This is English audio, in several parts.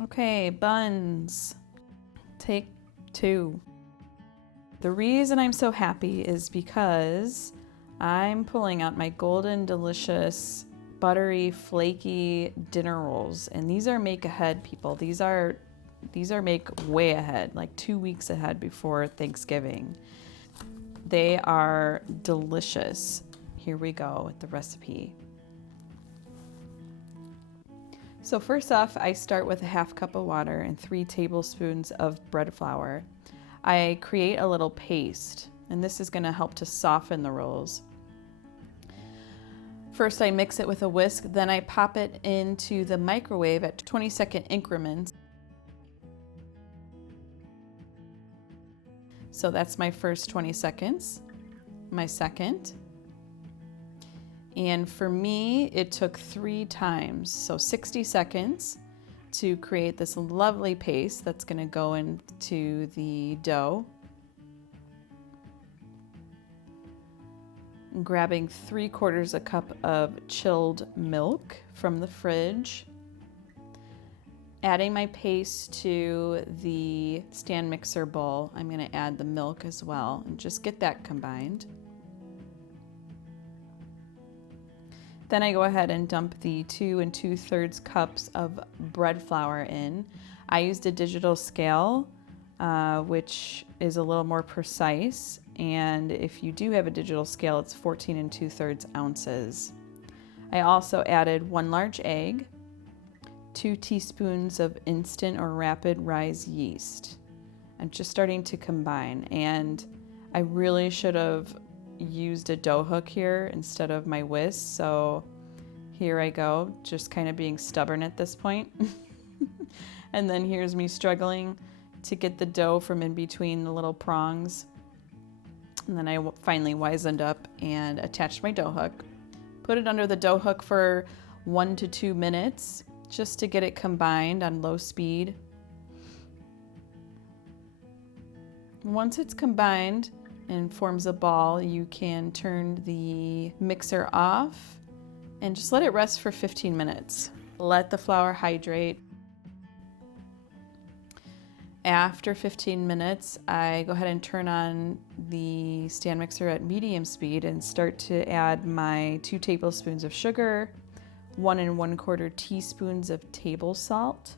Okay, buns. Take 2. The reason I'm so happy is because I'm pulling out my golden delicious buttery flaky dinner rolls, and these are make ahead, people. These are make way ahead, like 2 weeks ahead before Thanksgiving. They are delicious. Here we go with the recipe. So first off, I start with a 1/2 cup of water and 3 tablespoons of bread flour. I create a little paste, and this is going to help to soften the rolls. First, I mix it with a whisk, then I pop it into the microwave at 20-second increments. So that's my first 20 seconds, my second. And for me, it took 3 times, so 60 seconds to create this lovely paste that's going to go into the dough. I'm grabbing 3/4 a cup of chilled milk from the fridge. Adding my paste to the stand mixer bowl, I'm going to add the milk as well and just get that combined. Then I go ahead and dump the 2 2/3 cups of bread flour in. I used a digital scale, which is a little more precise. And if you do have a digital scale, it's 14 2/3 ounces. I also added 1 large egg, 2 teaspoons of instant or rapid rise yeast. I'm just starting to combine, and I really should have used a dough hook here instead of my whisk, so here I go, just kind of being stubborn at this point. And then here's me struggling to get the dough from in between the little prongs. And then I finally wisened up and attached my dough hook. Put it under the dough hook for 1 to 2 minutes just to get it combined on low speed. Once it's combined and forms a ball, you can turn the mixer off and just let it rest for 15 minutes. Let the flour hydrate. After 15 minutes, I go ahead and turn on the stand mixer at medium speed and start to add my 2 tablespoons of sugar, 1 1/4 teaspoons of table salt.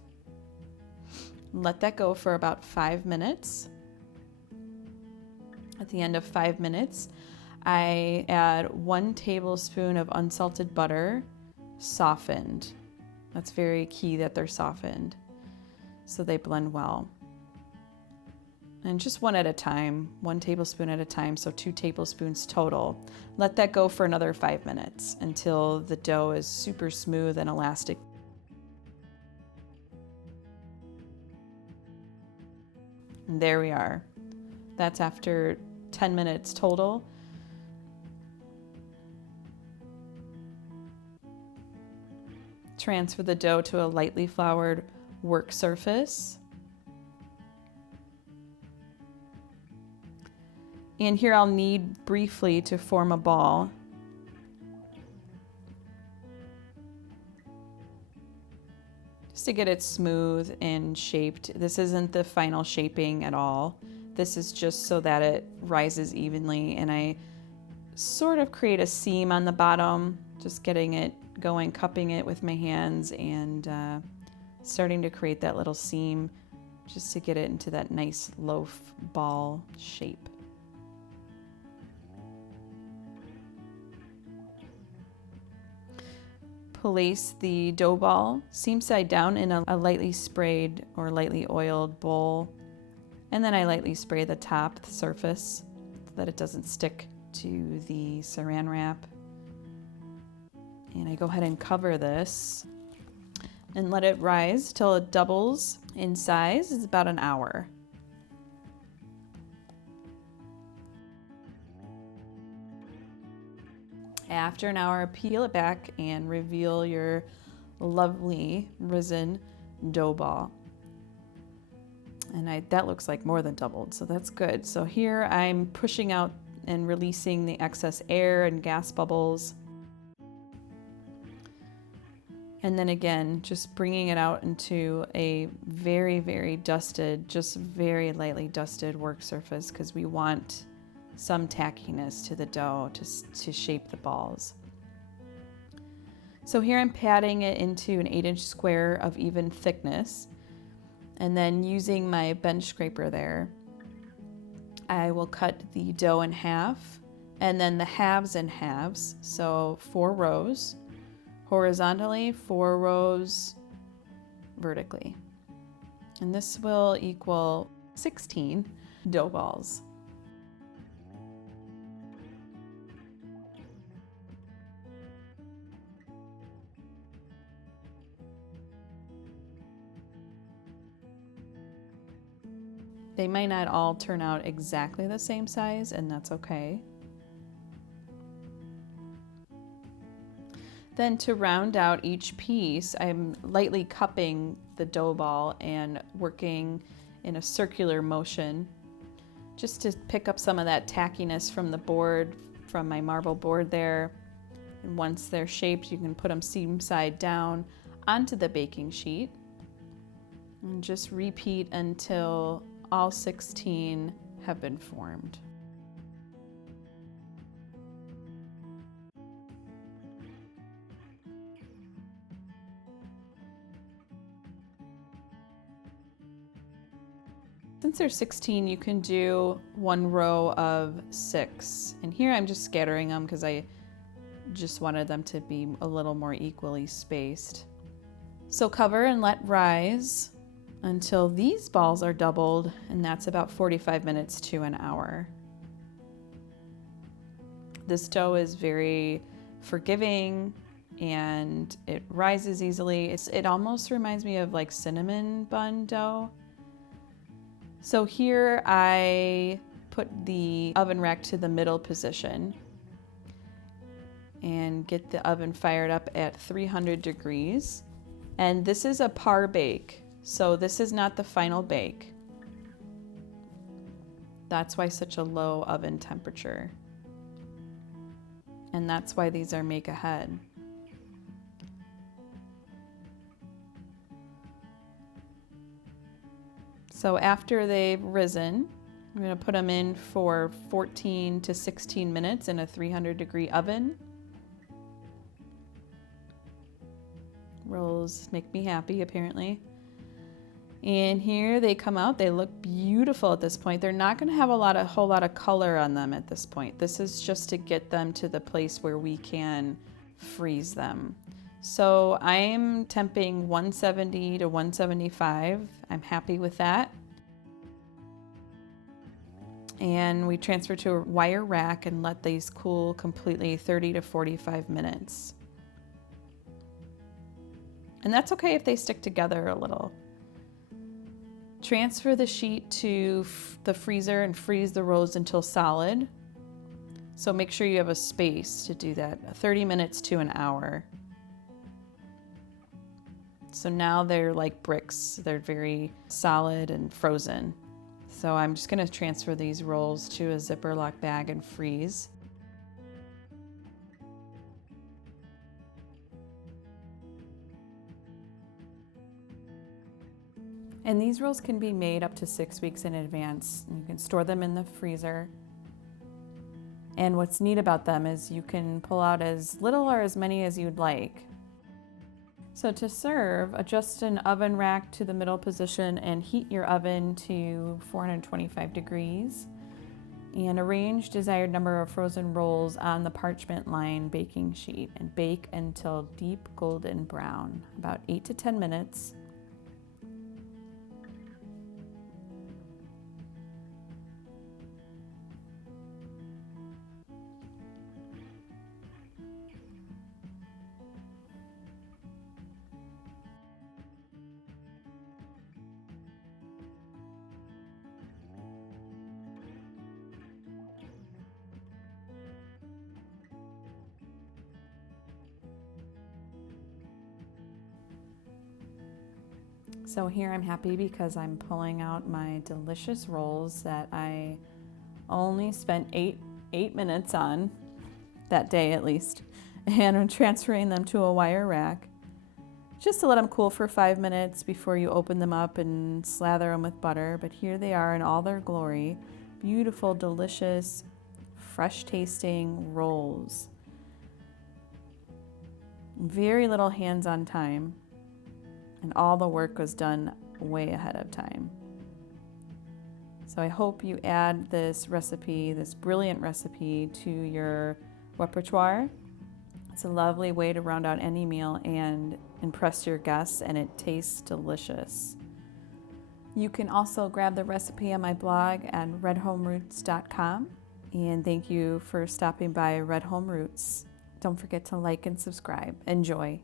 Let that go for about 5 minutes. At the end of 5 minutes, I add 1 tablespoon of unsalted butter, softened. That's very key that they're softened so they blend well. And just 1 at a time, 1 tablespoon at a time, so 2 tablespoons total. Let that go for another 5 minutes until the dough is super smooth and elastic. And there we are. That's after 10 minutes total. Transfer the dough to a lightly floured work surface. And here I'll knead briefly to form a ball. Just to get it smooth and shaped. This isn't the final shaping at all. This is just so that it rises evenly, and I sort of create a seam on the bottom, just getting it going, cupping it with my hands and starting to create that little seam just to get it into that nice loaf ball shape. Place the dough ball seam side down in a lightly sprayed or lightly oiled bowl, and then I lightly spray the top, the surface, so that it doesn't stick to the saran wrap. And I go ahead and cover this and let it rise till it doubles in size. It's about an hour. After an hour, peel it back and reveal your lovely risen dough ball. And that looks like more than doubled, so that's good. So here I'm pushing out and releasing the excess air and gas bubbles. And then again, just bringing it out into a very, very dusted, just very lightly dusted work surface, because we want some tackiness to the dough to shape the balls. So here I'm patting it into an 8-inch square of even thickness. And then using my bench scraper there, I will cut the dough in half and then the halves in halves. So 4 rows horizontally, 4 rows vertically. And this will equal 16 dough balls. They might not all turn out exactly the same size, and that's okay. Then to round out each piece, I'm lightly cupping the dough ball and working in a circular motion just to pick up some of that tackiness from the board, from my marble board there. And once they're shaped, you can put them seam side down onto the baking sheet and just repeat until all 16 have been formed. Since there's 16, you can do 1 row of 6. And here I'm just scattering them because I just wanted them to be a little more equally spaced. So cover and let rise until these balls are doubled, and that's about 45 minutes to an hour. This dough is very forgiving and it rises easily. It almost reminds me of like cinnamon bun dough. So here I put the oven rack to the middle position and get the oven fired up at 300 degrees. And this is a par bake. So this is not the final bake. That's why such a low oven temperature. And that's why these are make ahead. So after they've risen, I'm going to put them in for 14 to 16 minutes in a 300-degree oven. Rolls make me happy, apparently. And here they come out. They look beautiful at this point. They're not going to have a whole lot of color on them at this point. This is just to get them to the place where we can freeze them. So I'm temping 170 to 175. I'm happy with that. And we transfer to a wire rack and let these cool completely 30 to 45 minutes. And that's okay if they stick together a little. Transfer the sheet to the freezer and freeze the rolls until solid. So make sure you have a space to do that, 30 minutes to an hour. So now they're like bricks. They're very solid and frozen. So I'm just going to transfer these rolls to a Ziploc bag and freeze. And these rolls can be made up to 6 weeks in advance. You can store them in the freezer. And what's neat about them is you can pull out as little or as many as you'd like. So to serve, adjust an oven rack to the middle position and heat your oven to 425 degrees. And arrange desired number of frozen rolls on the parchment lined baking sheet and bake until deep golden brown, about 8 to 10 minutes. So here I'm happy because I'm pulling out my delicious rolls that I only spent eight minutes on that day at least, and I'm transferring them to a wire rack. just to let them cool for 5 minutes before you open them up and slather them with butter. But here they are in all their glory. Beautiful, delicious, fresh tasting rolls. Very little hands-on time, and all the work was done way ahead of time. So I hope you add this recipe, this brilliant recipe, to your repertoire. It's a lovely way to round out any meal and impress your guests, and it tastes delicious. You can also grab the recipe on my blog at redhomeroots.com. And thank you for stopping by Red Home Roots. Don't forget to like and subscribe. Enjoy.